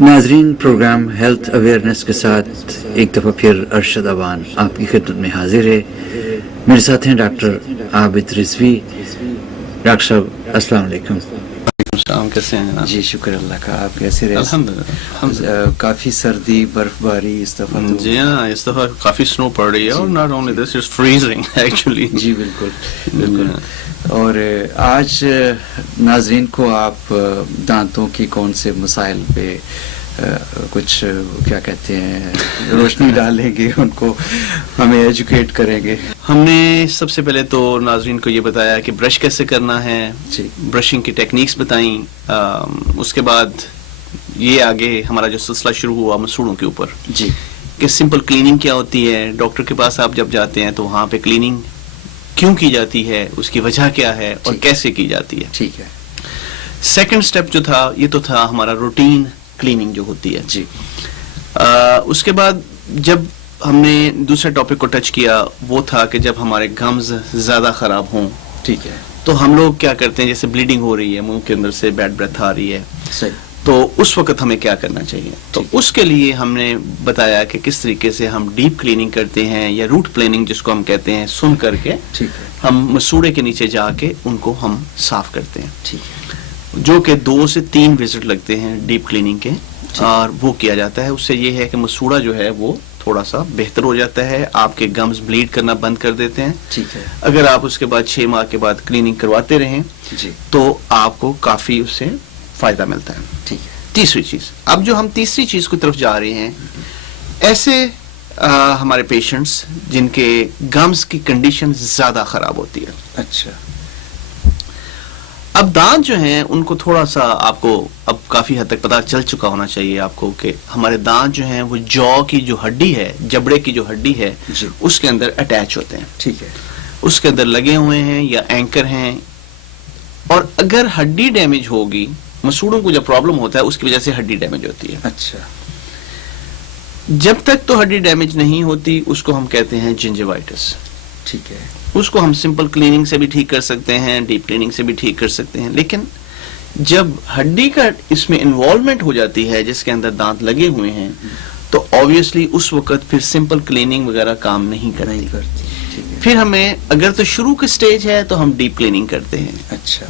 ناظرین، programme health awareness کے ساتھ ایک دفعہ پھر ارشد اوان آپ کی خدمت میں حاضر ہے. میرے ساتھ ہیں ڈاکٹر عابد رضوی. ڈاکٹر صاحب السلام علیکم. وعلیکم السلام، کیسے ہیں جناب؟ جی شکر اللہ کا، آپ کیسے رہے؟ الحمدللہ. کافی سردی برف باری اس دفعہ تو. جی ہاں، اس دفعہ کافی سنو پڑ رہی ہے اور not only this it's freezing actually. جی بالکل بالکل. اور آج ناظرین کو آپ دانتوں کی کون سے مسائل پہ کچھ کیا کہتے ہیں روشنی ڈالیں گے، ان کو ہمیں ایجوکیٹ کریں گے. ہم نے سب سے پہلے تو ناظرین کو یہ بتایا کہ برش کیسے کرنا ہے، جی برشنگ کی ٹیکنیکس بتائیں. اس کے بعد یہ آگے ہمارا جو سلسلہ شروع ہوا مسوڑوں کے اوپر جی کہ سمپل کلیننگ کیا ہوتی ہے. ڈاکٹر کے پاس آپ جب جاتے ہیں تو وہاں پہ کلیننگ کیوں کی جاتی ہے، اس کی وجہ کیا ہے اور کیسے کی جاتی ہے. ٹھیک ہے. سیکنڈ سٹیپ جو تھا یہ تو تھا ہمارا روٹین کلیننگ جو ہوتی ہے. جی اس کے بعد جب ہم نے دوسرے ٹاپک کو ٹچ کیا وہ تھا کہ جب ہمارے گمز زیادہ خراب ہوں، ٹھیک ہے، تو ہم لوگ کیا کرتے ہیں، جیسے بلیڈنگ ہو رہی ہے، منہ کے اندر سے بیڈ بریتھ آ رہی ہے، صحیح، تو اس وقت ہمیں کیا کرنا چاہیے. تو اس کے لیے ہم نے بتایا کہ کس طریقے سے ہم ڈیپ کلیننگ کرتے ہیں یا روٹ پلیننگ جس کو ہم کہتے ہیں، سن کر کے ٹھیک ہے، ہم مسوڑے کے نیچے جا کے ان کو ہم صاف کرتے ہیں، ٹھیک ہے، جو کہ 2 سے 3 وزٹ لگتے ہیں ڈیپ کلیننگ کے. اور وہ کیا جاتا ہے، اس سے یہ ہے کہ مسوڑا جو ہے وہ تھوڑا سا بہتر ہو جاتا ہے، آپ کے گمز بلیڈ کرنا بند کر دیتے ہیں. ٹھیک ہے. اگر آپ اس کے بعد 6 ماہ کے بعد کلیننگ کرواتے رہیں جی تو آپ کو کافی اس سے فائدہ ملتا ہے. ٹھیک ہے. تیسری چیز، اب جو ہم تیسری چیز کی طرف جا رہے ہیں، ایسے ہمارے پیشنٹس جن کے گمز کی کنڈیشن زیادہ خراب ہوتی ہے. اچھا. اب دانت جو ہیں ان کو تھوڑا سا آپ کو اب کافی حد تک پتہ چل چکا ہونا چاہیے آپ کو کہ ہمارے دانت جو ہیں وہ جو کی جو ہڈی ہے، جبڑے کی جو ہڈی ہے، جی اس کے اندر اٹیچ ہوتے ہیں. ٹھیک ہے. اس کے اندر لگے ہوئے ہیں یا اینکر ہیں. اور اگر ہڈی ڈیمیج ہوگی، مسوڑوں کو جب پرابلم ہوتا ہے اس کی وجہ سے ہڈی ڈیمیج ہوتی ہے. اچھا. جب تک تو ہڈی ڈیمیج نہیں ہوتی اس کو ہم کہتے ہیں جنجیوائٹس. ٹھیک ہے. اس کو ہم سمپل کلیننگ سے بھی ٹھیک کر سکتے ہیں، ڈیپ کلیننگ سے بھی ٹھیک کر سکتے ہیں. لیکن جب ہڈی کا اس میں انوالومنٹ ہو جاتی ہے جس کے اندر دانت لگے ہوئے ہیں تو obviously اس وقت پھر سمپل کلیننگ وغیرہ کام نہیں کرتی. پھر ہمیں اگر تو شروع کی سٹیج ہے تو ہم ڈیپ کلیننگ کرتے ہیں. اچھا.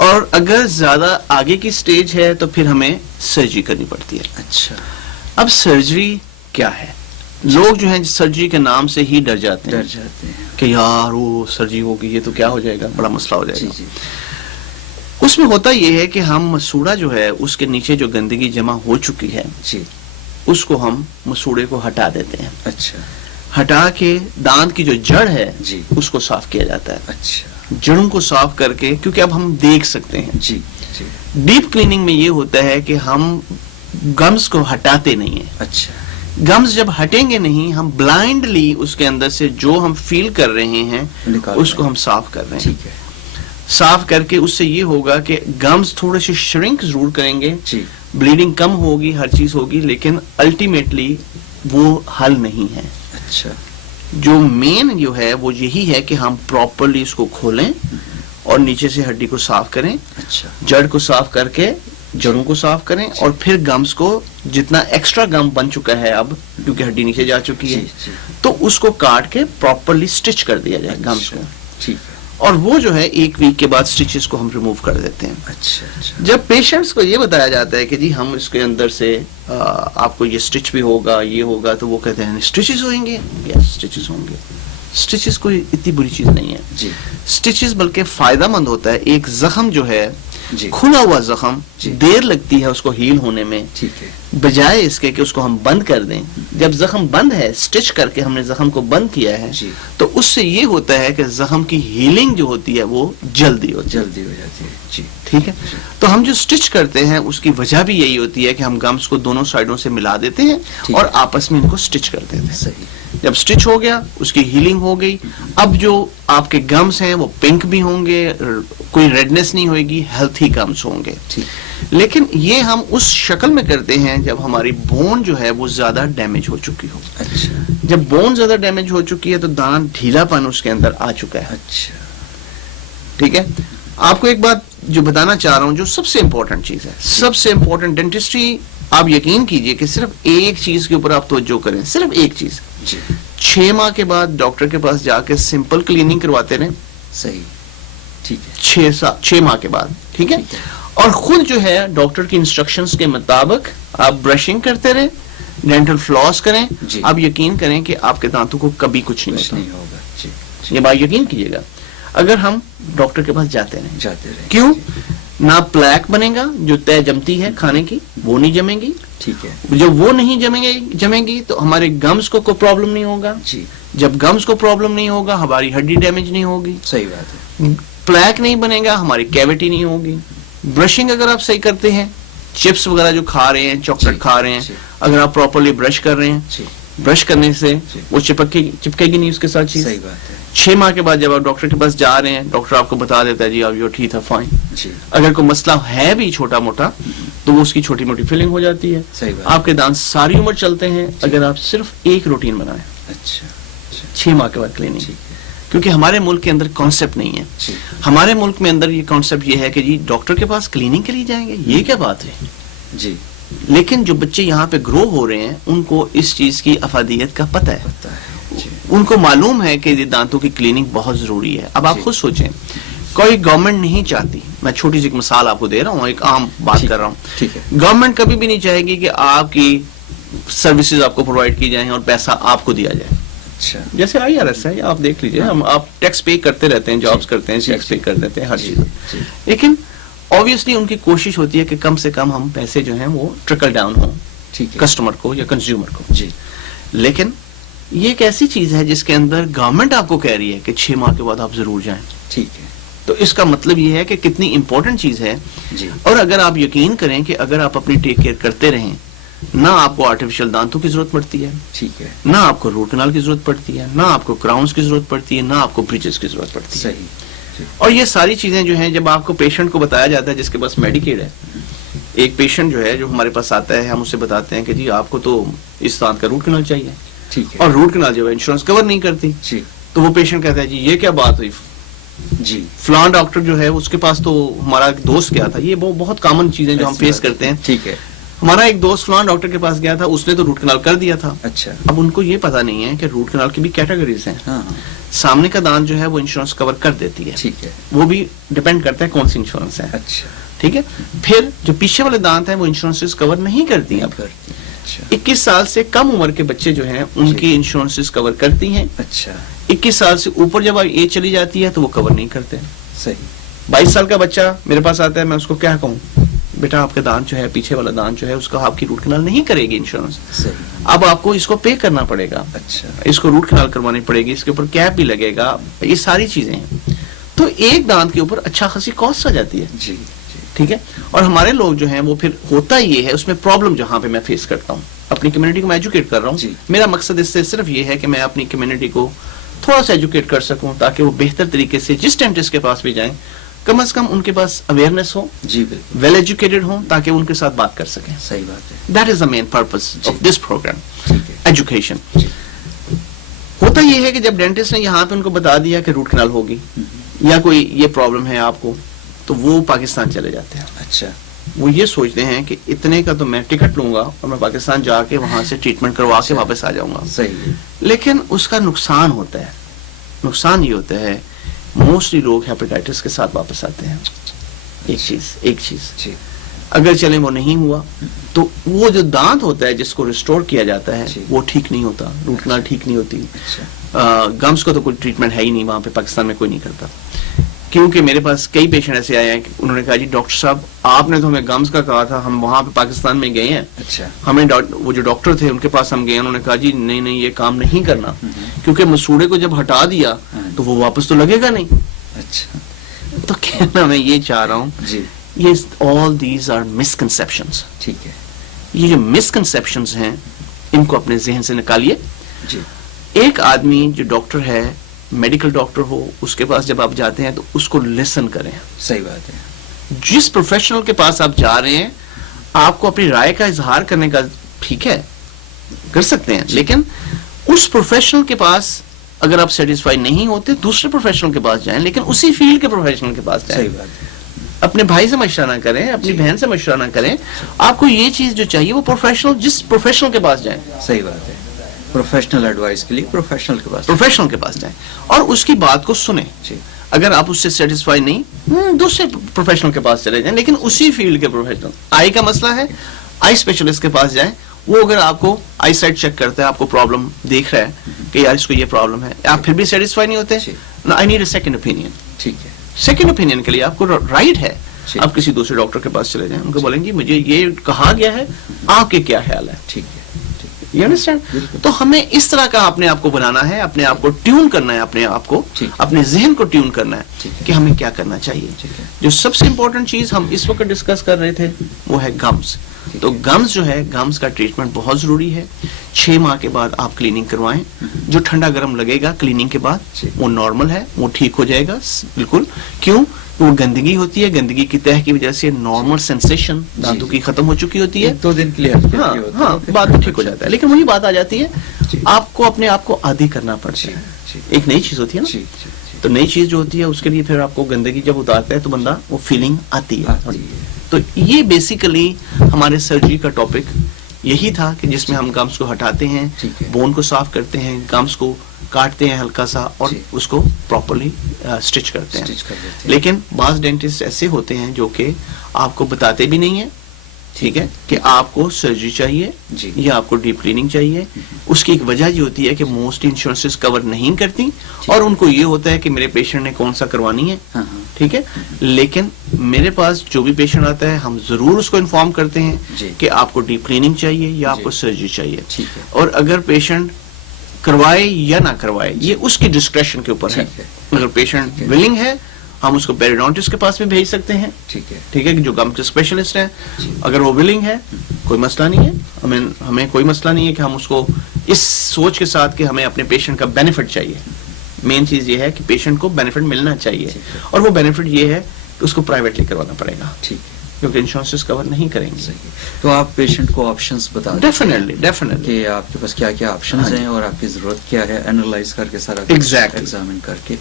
اور اگر زیادہ آگے کی سٹیج ہے تو پھر ہمیں سرجری کرنی پڑتی ہے. اچھا. اب سرجری کیا ہے؟ لوگ جو ہیں سرجری کے نام سے ہی ڈر جاتے ہیں کہ یار وہ سرجری ہوگی، یہ تو کیا ہو جائے گا، بڑا مسئلہ ہو جائے گا. جی. اس میں ہوتا یہ ہے کہ ہم مسوڑا جو ہے اس کے نیچے جو گندگی جمع ہو چکی ہے جی اس کو ہم مسوڑے کو ہٹا دیتے ہیں. اچھا. ہٹا کے دانت کی جو جڑ ہے جی اس کو صاف کیا جاتا ہے. اچھا. جڑوں کو صاف کر کے، کیونکہ اب ہم دیکھ سکتے ہیں. جی جی. ڈیپ کلیننگ میں یہ ہوتا ہے کہ ہم گمز کو ہٹاتے نہیں ہیں. اچھا. گمز جب ہٹیں گے نہیں، ہم بلائنڈلی اس کے اندر سے جو ہم فیل کر رہے ہیں اس کو ہم صاف کر رہے ہیں. ٹھیک ہے. صاف کر کے اس سے یہ ہوگا کہ گمز تھوڑے سے شرنک ضرور کریں گے، جی. بلیڈنگ کم ہوگی، ہر چیز ہوگی، لیکن الٹیمیٹلی وہ حل نہیں ہے. اچھا. جو مین جو ہے وہ یہی ہے کہ ہم پراپرلی اس کو کھولیں اور نیچے سے ہڈی کو صاف کریں. اچھا. جڑ کو صاف کر کے جڑوں کو صاف کریں اور پھر گمز کو جتنا ایکسٹرا گم بن چکا ہے اب کیونکہ ہڈی نیچے جا چکی ہے جی. تو اس کو کاٹ کے پراپرلی سٹچ کر دیا جائے گمز کو. ٹھیک ہے. اور وہ جو ہے 1 ویک کے بعد سٹچز کو ہم ریموو کر دیتے ہیں. اچھا. جب پیشنٹس کو یہ بتایا جاتا ہے کہ جی ہم اس کے اندر سے آپ کو یہ سٹچ بھی ہوگا، یہ ہوگا، تو وہ کہتے ہیں سٹچز ہوئیں گے. یس سٹچز ہوں گے. سٹچز کوئی اتنی بری چیز نہیں ہے. جی. سٹچز بلکہ فائدہ مند ہوتا ہے. ایک زخم جو ہے جی. کھلا ہوا زخم جی. دیر لگتی ہے اس کو ہیل ہونے میں، ٹھیک ہے. بجائے اس کے کہ اس کو ہم بند کر دیں. جب زخم بند ہے، سٹچ کر کے ہم نے زخم کو بند کیا ہے جی. تو اس سے یہ ہوتا ہے کہ زخم کی ہیلنگ جو ہوتی ہے وہ جلدی ہوتی ہے. جلدی ہو جاتی ہے. جی. ٹھیک ہے. تو ہم جو سٹچ کرتے ہیں اس کی وجہ بھی یہی ہوتی ہے کہ ہم گمز کو دونوں سائڈوں سے ملا دیتے ہیں اور آپس میں ان کو سٹچ کر دیتے ہیں. صحیح. جب سٹچ ہو گیا اس کی ہیلنگ ہو گئی. اب جو آپ کے گمز ہیں وہ پنک بھی ہوں گے، کوئی ریڈنس نہیں ہوئے گی، ہیلتھی گمز ہوں گے. لیکن یہ ہم اس شکل میں کرتے ہیں جب ہماری بون جو ہے وہ زیادہ ڈیمیج ہو چکی ہو. اچھا. جب بون زیادہ ڈیمیج ہو چکی ہے تو دانت ڈھیلا پن اس کے اندر آ چکا ہے. اچھا. ٹھیک ہے. آپ کو ایک بات جو بتانا چاہ رہا ہوں جو سب سے امپورٹنٹ چیز ہے، سب سے امپورٹنٹ ڈینٹسٹری آپ یقین کیجئے کہ صرف ایک چیز کے اوپر آپ توجہ کریں, صرف ایک چیز, جی 6 ماہ کے بعد ڈاکٹر کے پاس جا کے سمپل کلیننگ کرواتے رہیں, صحیح, ٹھیک ہے, 6 ماہ کے بعد, ٹھیک ہے, اور خود جو ہے ڈاکٹر کی انسٹرکشنز کے مطابق آپ برشنگ کرتے رہیں, ڈینٹل فلاس کریں, جی. آپ یقین کریں کہ آپ کے دانتوں کو کبھی کچھ نہیں ہوتا, نہیں ہوگا, جی, یہ بات یقین کیجیے گا. اگر ہم ڈاکٹر کے پاس جاتے رہیں, جاتے رہیں, کیوں؟ نہ پلیک بنے گا جو طے جمتی ہے کھانے کی, وہ نہیں جمے گی, ٹھیک ہے, جب وہ نہیں جمے گی تو ہمارے گمز کو کوئی پرابلم نہیں ہوگا, جی, جب گمز کو پرابلم نہیں ہوگا ہماری ہڈی ڈیمیج نہیں ہوگی, صحیح بات ہے, پلیک نہیں بنے گا, ہماری کیوٹی نہیں ہوگی. برشنگ اگر آپ صحیح کرتے ہیں, چپس وغیرہ جو کھا رہے ہیں, چاکلیٹ کھا رہے ہیں, اگر آپ پراپرلی برش کر رہے ہیں, جی, برش کرنے سے وہ چپکے گی نہیں اس کے ساتھ چیز. صحیح بات ہے, 6 ماہ کے بعد جب آپ ڈاکٹر کے پاس جا رہے ہیں, ڈاکٹر آپ کو بتا دیتا ہے جی آپ ٹھیک ہے, فائن. جی, اگر کوئی مسئلہ ہے بھی چھوٹا موٹا تو وہ اس کی چھوٹی موٹی فیلنگ ہو جاتی ہے. صحیح بات, آپ کے دانت ساری عمر چلتے ہیں اگر آپ صرف ایک روٹین بنائیں. اچھا, 6 ماہ کے بعد کلیننگ, ٹھیک ہے, کیونکہ ہمارے ملک کے اندر کانسیپٹ نہیں ہے. جی, ہمارے ملک میں اندر یہ کانسیپٹ یہ ہے کہ جی ڈاکٹر کے پاس کلیننگ کے لیے جائیں گے, یہ کیا بات ہے. جی, لیکن جو بچے یہاں پہ گرو ہو رہے ہیں ان کو اس چیز کی افادیت کا پتہ ہے, پتہ ہے, جی, ان کو معلوم ہے کہ یہ دانتوں کی کلیننگ بہت ضروری ہے. اب آپ جی. خود سوچیں, کوئی گورنمنٹ نہیں چاہتی, میں چھوٹی سی ایک مثال آپ کو دے رہا ہوں, ایک عام بات کر رہا ہوں, ٹھیک ہے, گورنمنٹ کبھی بھی نہیں چاہے گی کہ آپ کی سروسز آپ کو پرووائڈ کی جائیں اور پیسہ آپ کو دیا جائے. اچھا, جیسے IRS ہے, آپ دیکھ لیجئے, آپ ٹیکس پے کرتے رہتے ہیں, جابس کرتے ہیں, ٹیکس پے کر دیتے ہیں, ہر چیز, جی, لیکن obviously ان کی کوشش ہوتی ہے کہ کم سے کم ہم پیسے جو ہیں وہ ٹرکل ڈاؤن ہوں ٹھیک ہے, کسٹمر کو یا کنزیومر کو. جی, لیکن یہ ایک ایسی چیز ہے جس کے اندر گورنمنٹ آپ کو کہہ رہی ہے کہ 6 ماہ کے بعد آپ ضرور جائیں, ٹھیک ہے, تو اس کا مطلب یہ ہے کہ کتنی امپورٹنٹ چیز ہے. جی, اور اگر آپ یقین کریں کہ اگر آپ اپنی ٹیک کیئر کرتے رہیں, نہ آپ کو آرٹیفیشل دانتوں کی ضرورت پڑتی ہے, ٹھیک ہے, نہ آپ کو روٹ کنال کی ضرورت پڑتی ہے, نہ آپ کو کراؤنز کی ضرورت پڑتی ہے, نہ آپ کو بریجز کی ضرورت پڑتی ہے. صحیح, جی, اور یہ ساری چیزیں جو ہیں جب آپ کو پیشنٹ کو بتایا جاتا ہے جس کے پاس میڈیکیڈ ہے, ایک پیشنٹ جو ہے جو ہمارے پاس آتا ہے, ہم اسے بتاتے ہیں کہ جی آپ کو تو اس دانت کا روٹ کنال چاہیے, ٹھیک ہے, اور روٹ کنال جو ہے انشورنس کور نہیں کرتی, جی, تو وہ پیشنٹ کہتا ہے جی یہ کیا بات ہوئی, جی, فلان ڈاکٹر جو ہے اس کے پاس تو ہمارا ایک دوست گیا تھا. یہ بہت کامن چیزیں جو ہم فیس کرتے ہیں. ٹھیک ہے, ہمارا ایک دوست فلان ڈاکٹر کے پاس گیا تھا, اس نے تو روٹ کنال کر دیا تھا. اچھا, اب ان کو یہ پتا نہیں ہے کہ روٹ کنال کی بھی کیٹیگریز ہیں. ہاں, ہاں, سامنے کا دانت جو ہے وہ انشورنس کور کر دیتی ہے, ٹھیک ہے, وہ بھی ڈیپینڈ کرتا ہے کون سی انشورنس ہے, اچھا, ٹھیک ہے. پھر جو پیچھے والے دانت ہیں وہ انشورنس کور نہیں کرتی ہیں. کرتی ہے, اچھا, 21 سال سے کم عمر کے بچے جو ہیں ان جی. کی انشورنس کور کرتی ہیں. اچھا, 21 سال سے اوپر جب ایج چلی جاتی ہے تو وہ کور نہیں کرتے. صحیح, 22 سال کا بچہ میرے پاس آتا ہے, میں اس کو کیا کہوں, بیٹا آپ کا دانت جو ہے پیچھے والا دانت جو ہے اس کا آپ کی روٹ کنال نہیں کرے گی انشورنس, صحیح, اب آپ کو اس کو پے کرنا پڑے گا, اچھا, اس کو روٹ کنال کروانی پڑے گی, اس کے اوپر کیپ بھی لگے گا, یہ ساری چیزیں ہیں. تو ایک دانت کے اوپر اچھا خاصی کاسٹ آ جاتی ہے, جی, جی, ٹھیک ہے. اور ہمارے لوگ جو ہیں وہ پھر ہوتا یہ ہے, اس میں پرابلم جہاں پہ میں فیس کرتا ہوں, اپنی کمیونٹی کو میں ایجوکیٹ کر رہا ہوں. جی. میرا مقصد اس سے صرف یہ ہے کہ میں اپنی کمیونٹی کو تھوڑا سا ایجوکیٹ کر سکوں تاکہ وہ بہتر طریقے سے جس ڈینٹسٹ کے پاس بھی جائیں کم از کم ان کے پاس اویئرنیس ہو, جی, بالکل, ویل ایجوکیٹڈ ہوں, تاکہ ان کے ساتھ بات کر سکیں. صحیح بات ہے, that is the main purpose of this programme, ٹھیک ہے, ایجوکیشن. جی, ہوتا یہ ہے کہ جب ڈینٹسٹ نے یہاں پہ ان کو بتا دیا کہ روٹ کنال ہوگی یا کوئی یہ پرابلم ہے آپ کو, تو وہ پاکستان چلے جاتے ہیں. اچھا, وہ یہ سوچتے ہیں کہ اتنے کا تو میں ٹکٹ لوں گا اور میں پاکستان جا کے وہاں سے ٹریٹمنٹ کروا کے واپس آ جاؤں گا. صحیح, لیکن اس کا نقصان ہوتا ہے. نقصان یہ ہوتا ہے موسٹلی لوگ ہیپیٹائٹس کے ساتھ واپس آتے ہیں. ایک چیز جی, اگر چلیں وہ نہیں ہوا تو وہ جو دانت ہوتا ہے جس کو ریسٹور کیا جاتا ہے جی. وہ ٹھیک نہیں ہوتا, روٹ کنال ٹھیک نہیں ہوتی. اچھا, گمس کو تو کوئی ٹریٹمنٹ ہے ہی نہیں وہاں پہ, پاکستان میں کوئی نہیں کرتا. کیونکہ میرے پاس کئی پیشنٹ ایسے آئے ہیں کہ انہوں نے کہا جی ڈاکٹر صاحب آپ نے تو ہمیں گمس کا کہا تھا, ہم وہاں پہ پاکستان میں گئے ہیں, اچھا, ہمیں وہ جو ڈاکٹر تھے ان کے پاس ہم گئے, انہوں نے کہا جی نہیں یہ کام نہیں کرنا, کیونکہ مسوڑے کو جب ہٹا دیا تو وہ واپس تو لگے گا نہیں. اچھا, تو کہنا میں یہ چاہ رہا ہوں, جی, یہ all these are misconceptions. ٹھیک ہے, یہ جو misconceptions ہیں ان کو اپنے ذہن سے نکالیے. جی, ایک آدمی جو ڈاکٹر ہے, میڈیکل ڈاکٹر ہو, اس کے پاس جب آپ جاتے ہیں تو اس کو لسن کریں. صحیح بات ہے, جس پروفیشنل کے پاس آپ جا رہے ہیں آپ کو اپنی رائے کا اظہار کرنے کا ٹھیک ہے کر سکتے ہیں, لیکن اس پروفیشنل کے پاس اگر آپ سیٹسفائی نہیں ہوتے دوسرے پروفیشنل کے پاس جائیں, لیکن اسی فیلڈ کے پروفیشنل کے پاس جائیں. صحیح بات ہے, اپنے بھائی سے مشورہ نہ کریں, اپنی بہن سے مشورہ نہ کریں. آپ کو یہ چیز جو چاہیے وہ پروفیشنل, جس پروفیشنل کے پاس جائیں. صحیح بات ہے, پروفیشنل ایڈوائس کے لیے پروفیشنل کے پاس جائیں اور اس کی بات کو سنیں. اگر آپ اس سے سیٹسفائی نہیں, دوسرے پروفیشنل کے پاس چلے جائیں, لیکن اسی فیلڈ کے پروفیشنل. آئی کا مسئلہ ہے, آئی اسپیشلسٹ کے پاس جائیں. وہ اگر آپ کو آئی سائٹ چیک کرتا ہے, آپ کو پرابلم دیکھ رہا ہے کہ یار اس کو یہ پرابلم ہے, آپ پھر بھی سیٹسفائی نہیں ہوتے, I need a second opinion. ٹھیک ہے, سیکنڈ اوپینین کے لیے آپ کو رائٹ ہے, آپ کسی دوسرے ڈاکٹر کے پاس چلے جائیں, ان کو بولیں گے مجھے یہ کہا گیا ہے, آپ کے کیا خیال ہے. ٹھیک ہے, You understand? تو ہمیں اس طرح کا اپنے آپ کو بنانا ہے, اپنے آپ کو ٹیون کرنا ہے, اپنے آپ کو, اپنے ذہن کو ٹیون کرنا ہے کہ ہمیں کیا کرنا چاہیے. جو سب سے امپورٹنٹ چیز ہم اس وقت ڈسکس کر رہے تھے وہ ہے گمز. تو گمز جو ہے, گمز کا ٹریٹمنٹ بہت ضروری ہے. 6 ماہ کے بعد آپ کلیننگ کروائیں. جو ٹھنڈا گرم لگے گا کلیننگ کے بعد وہ نارمل ہے, وہ ٹھیک ہو جائے گا بالکل. کیوں؟ وہ گندگی ہوتی ہے, گندگی کی تہ کی وجہ سے نارمل سینسیشن دانتوں کی ختم ہو چکی ہوتی ہے, 2 دن کے لیے ہاں بعد میں ٹھیک ہو جاتا ہے. لیکن وہی بات آ جاتی ہے, آپ کو اپنے آپ کو عادی کرنا پڑتا ہے. ایک نئی چیز ہوتی ہے نا, تو نئی چیز جو ہوتی ہے اس کے لیے پھر آپ کو گندگی جب اتارتا ہے تو بندہ وہ فیلنگ آتی ہے. تو یہ بیسیکلی ہمارے سرجری کا ٹاپک یہی تھا کہ جس میں ہم گمز کو ہٹاتے ہیں, بون کو صاف کرتے ہیں, گمز کو کاٹتے ہیں ہلکا سا اور اس کو پراپرلی سٹچ کرتے ہیں. لیکن بعض ڈینٹسٹ ایسے ہوتے ہیں جو کہ آپ کو بتاتے بھی نہیں ہیں, ٹھیک ہے, کہ آپ کو سرجری چاہیے یا آپ کو ڈیپ کلیننگ چاہیے. اس کی ایک وجہ یہ ہوتی ہے کہ موسٹ انشورنسز کور نہیں کرتی, اور ان کو یہ ہوتا ہے کہ میرے پیشنٹ نے کون سا کروانی ہے, ٹھیک ہے. لیکن میرے پاس جو بھی پیشنٹ آتا ہے ہم ضرور اس کو انفارم کرتے ہیں کہ آپ کو ڈیپ کلیننگ چاہیے یا آپ کو سرجری چاہیے. اور اگر پیشنٹ کروائے یا نہ کروائے یہ اس کی ڈسکریشن کے اوپر ہے. اگر پیشنٹ ولنگ ہے ہم اس کو پیریڈونٹسٹ کے پاس بھی بھیج سکتے ہیں, ٹھیک ہے, جو گم کے اسپیشلسٹ ہیں. اگر وہ ولنگ ہے کوئی مسئلہ نہیں ہے, ہمیں کوئی مسئلہ نہیں ہے کہ ہم اس کو اس سوچ کے ساتھ کہ ہمیں اپنے پیشنٹ کا بینیفٹ چاہیے. مین چیز یہ ہے کہ پیشنٹ کو بینیفٹ ملنا چاہیے, اور وہ بینیفٹ یہ ہے کہ اس کو پرائیویٹلی کروانا پڑے گا, کیونکہ انشورنس کور نہیں کریں گے. تو آپ پیشنٹ کو آپشنز بتا دیں ڈیفینیٹلی کہ آپ کے پاس کیا کیا آپشنز ہیں اور آپ کی ضرورت کیا ہے, اینالائز کر کے سارا ایگزامن کر کے.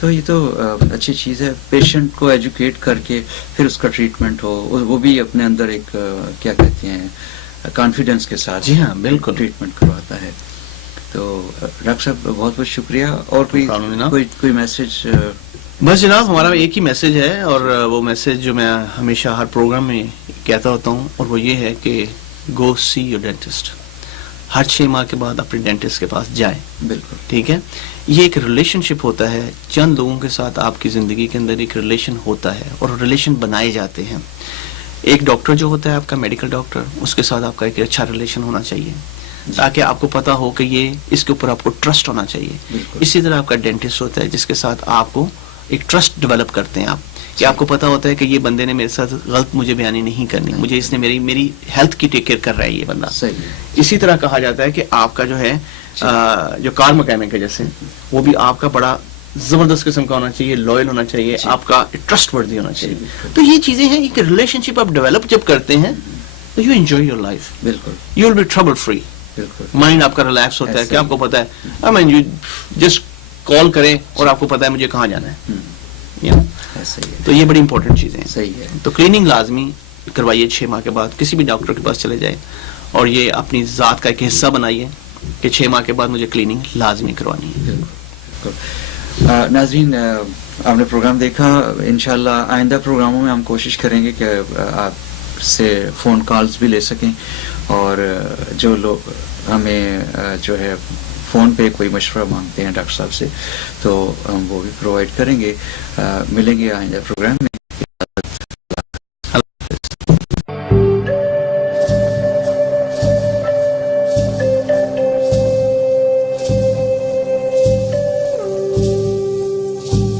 تو یہ تو اچھی چیز ہے, پیشنٹ کو ایجوکیٹ کر کے پھر اس کا ٹریٹمنٹ ہو, وہ بھی اپنے اندر ایک کیا کہتے ہیں کانفیڈنس کے ساتھ. جی ہاں بالکل ٹریٹمنٹ کرواتا ہے. تو ڈاکٹر صاحب بہت بہت شکریہ. اور کوئی میسج؟ بس جناب ہمارا ایک ہی میسج ہے, اور وہ میسج جو میں ہمیشہ ہر پروگرام میں کہتا ہوتا ہوں, اور وہ یہ ہے کہ گو سی یور ڈینٹسٹ. ہر 6 ماہ کے بعد اپنے ڈینٹسٹ کے پاس جائیں. بالکل ٹھیک ہے. یہ ایک ریلیشن شپ ہوتا ہے, چند لوگوں کے ساتھ آپ کی زندگی کے اندر ایک ریلیشن ہوتا ہے, اور ریلیشن بنائے جاتے ہیں. ایک ڈاکٹر جو ہوتا ہے آپ کا میڈیکل ڈاکٹر, اس کے ساتھ آپ کا ایک اچھا ریلیشن ہونا چاہیے, تاکہ آپ کو پتا ہو کہ یہ اس کے اوپر آپ کو ٹرسٹ ہونا چاہیے. اسی طرح آپ کا ڈینٹسٹ ہوتا ہے جس کے ساتھ آپ کو ایک ٹرسٹ ڈیولپ کرتے ہیں آپ, کہ آپ کو پتا ہوتا ہے کہ یہ بندے نے میرے ساتھ غلط مجھے بیانی نہیں کرنی, مجھے اس نے میری ہیلتھ کی ٹیک کیئر کر رہا ہے یہ بندہ. اسی طرح کہا جاتا ہے کہ آپ کا جو ہے جو کار مکینک ہے جیسے, وہ بھی آپ کا بڑا زبردست قسم کا ہونا چاہیے, لوئل ہونا چاہیے, آپ کا ٹرسٹ وردی ہونا چاہیے. تو یہ چیزیں ہیں, ایک ریلیشن شپ آپ ڈیولپ جب کرتے ہیں تو یو انجوائے یور لائف. بالکل, you will be trouble free. Mind آپ کا ریلیکس ہوتا ہے کہ آپ کو پتا ہے یو جسٹ کال کریں اور آپ کو پتا ہے مجھے کہاں جانا ہے. تو یہ بڑی امپورٹنٹ چیزیں ہیں. صحیح ہے. تو کلیننگ لازمی کروائیے 6 ماہ کے بعد, کسی بھی ڈاکٹر کے پاس چلے جائیں, اور یہ اپنی ذات کا ایک حصہ بنائیے کہ 6 ماہ کے بعد مجھے کلیننگ لازمی کروانی ہے. ناظرین, آپ نے پروگرام دیکھا. انشاءاللہ آئندہ پروگراموں میں ہم کوشش کریں گے کہ آپ سے فون کالز بھی لے سکیں, اور جو لوگ ہمیں جو ہے فون پہ کوئی مشورہ مانگتے ہیں ڈاکٹر صاحب سے, تو ہم وہ بھی پرووائڈ کریں گے. ملیں گے آئندہ پروگرام میں.